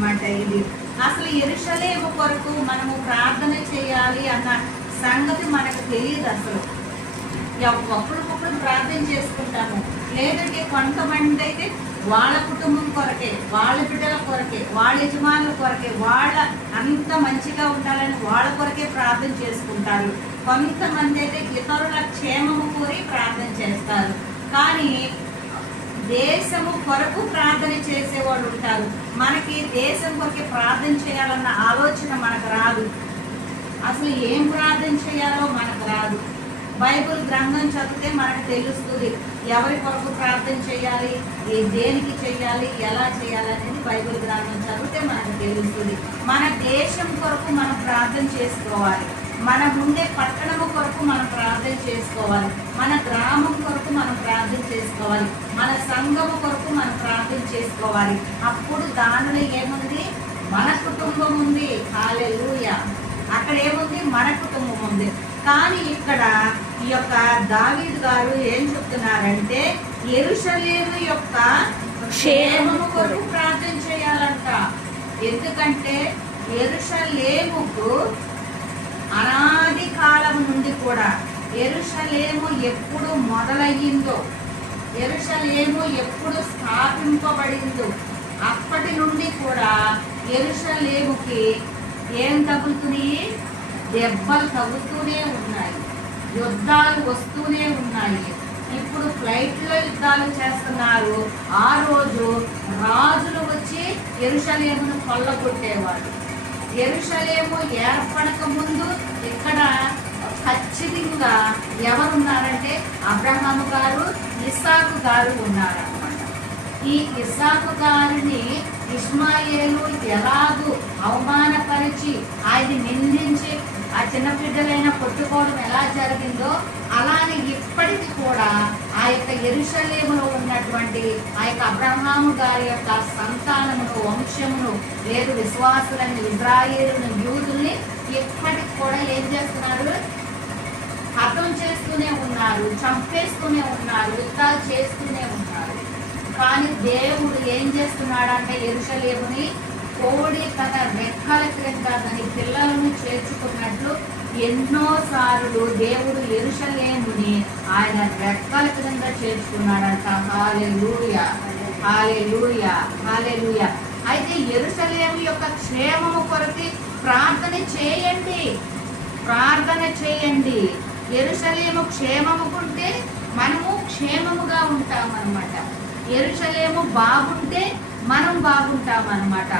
అన్నమాట. ఇది అసలు యెరూషలేము కొరకు మనము ప్రార్థన చేయాలి అన్న సంగతి మనకు తెలియదు. అసలు ఒక్కరికొకరు ప్రార్థన చేసుకుంటాము, లేదంటే కొంతమంది అయితే వాళ్ళ కుటుంబం కొరకే, వాళ్ళ బిడ్డల కొరకే, వాళ్ళ యజమానుల కొరకే, వాళ్ళ అంత మంచిగా ఉండాలని వాళ్ళ కొరకే ప్రార్థన చేసుకుంటారు. కొంతమంది అయితే ఇతరుల క్షేమము కోరి ప్రార్థన చేస్తారు. కానీ దేశము కొరకు ప్రార్థన చేసేవాళ్ళు ఉంటారు. మనకి దేశం కొరకే ప్రార్థన చేయాలన్న ఆలోచన మనకు రాదు. అసలు ఏం ప్రార్థన చేయాలో మనకు రాదు. బైబిల్ గ్రంథం చదివితే మనకు తెలుస్తుంది ఎవరి కొరకు ప్రార్థన చేయాలి, దేనికి చేయాలి, ఎలా చేయాలి అనేది బైబిల్ గ్రంథం చదివితే మనకు తెలుస్తుంది. మన దేశం కొరకు మనం ప్రార్థన చేసుకోవాలి, మన ఉండే పట్టణము కొరకు మనం ప్రార్థన చేసుకోవాలి, మన గ్రామం కొరకు మనం ప్రార్థన చేసుకోవాలి, మన సంఘము కొరకు మనం ప్రార్థన చేసుకోవాలి. అప్పుడు దానిలో ఏముంది? మన కుటుంబం ఉంది. హల్లెలూయా! అక్కడ ఏముంది? మన కుటుంబం ఉంది. కానీ ఇక్కడ ఈ యొక్క దావీదు గారు ఏం చెప్తున్నారంటే యెరూషలేము యొక్క క్షేమము కొరకు ప్రార్థన చేయాలంట. ఎందుకంటే యెరూషలేముకు అనాది కాలం నుండి కూడా యెరూషలేము ఎప్పుడు మొదలయ్యిందో, యెరూషలేము ఎప్పుడు స్థాపింపబడిందో అప్పటి నుండి కూడా యెరూషలేముకి ఏం తగులుతున్నాయి? దెబ్బలు తగులుతూనే ఉన్నాయి, యుద్ధాలు వస్తూనే ఉన్నాయి. ఇప్పుడు ఫ్లైట్లో యుద్ధాలు చేస్తున్నారు. ఆ రోజు రాజులు వచ్చి యెరూషలేమును కొల్లగొట్టేవాడు. యెరూషలేము ఏర్పడక ముందు ఇక్కడ ఖచ్చితంగా ఎవరున్నారంటే అబ్రహాము గారు, ఇస్సాకు గారు ఉన్నారన్నమాట. ఈ ఇస్సాకు గారిని ఇష్మాయేలు ఎలాగూ అవమానపరిచి ఆయన నిందించి ఆ చిన్న బిడ్డలైన కొట్టుకోవడం ఎలా జరిగిందో అలానే ఇప్పటికీ కూడా ఆ యొక్క యెరూషలేములో ఉన్నటువంటి ఆ యొక్క అబ్రహాము గారి యొక్క సంతానమును, వంశమును, లేదు విశ్వాసులను, ఇజ్రాయేలును, యూదుల్ని ఇప్పటికి కూడా ఏం చేస్తున్నారు? హతం చేస్తూనే ఉన్నారు, చంపేస్తూనే ఉన్నారు, యుద్ధాలు చేస్తూనే ఉన్నారు. కానీ దేవుడు ఏం చేస్తున్నాడంటే యెరూషలేముని కోడి తన రెక్కల క్రింద దాని పిల్లలను చేర్చుకున్నట్లు ఎన్నోసార్లు దేవుడు యెరూషలేముని ఆయన రెక్కల క్రింద చేర్చుకున్నాడంట. హల్లెలూయా! హల్లెలూయా! హల్లెలూయా! అయితే యెరూషలేము యొక్క క్షేమము కొరకు ప్రార్థన చేయండి, ప్రార్థన చేయండి. యెరూషలేము క్షేమముకుంటే మనము క్షేమముగా ఉంటామన్నమాట. యెరూషలేము బాగుంటే మనం బాగుంటామన్నమాట.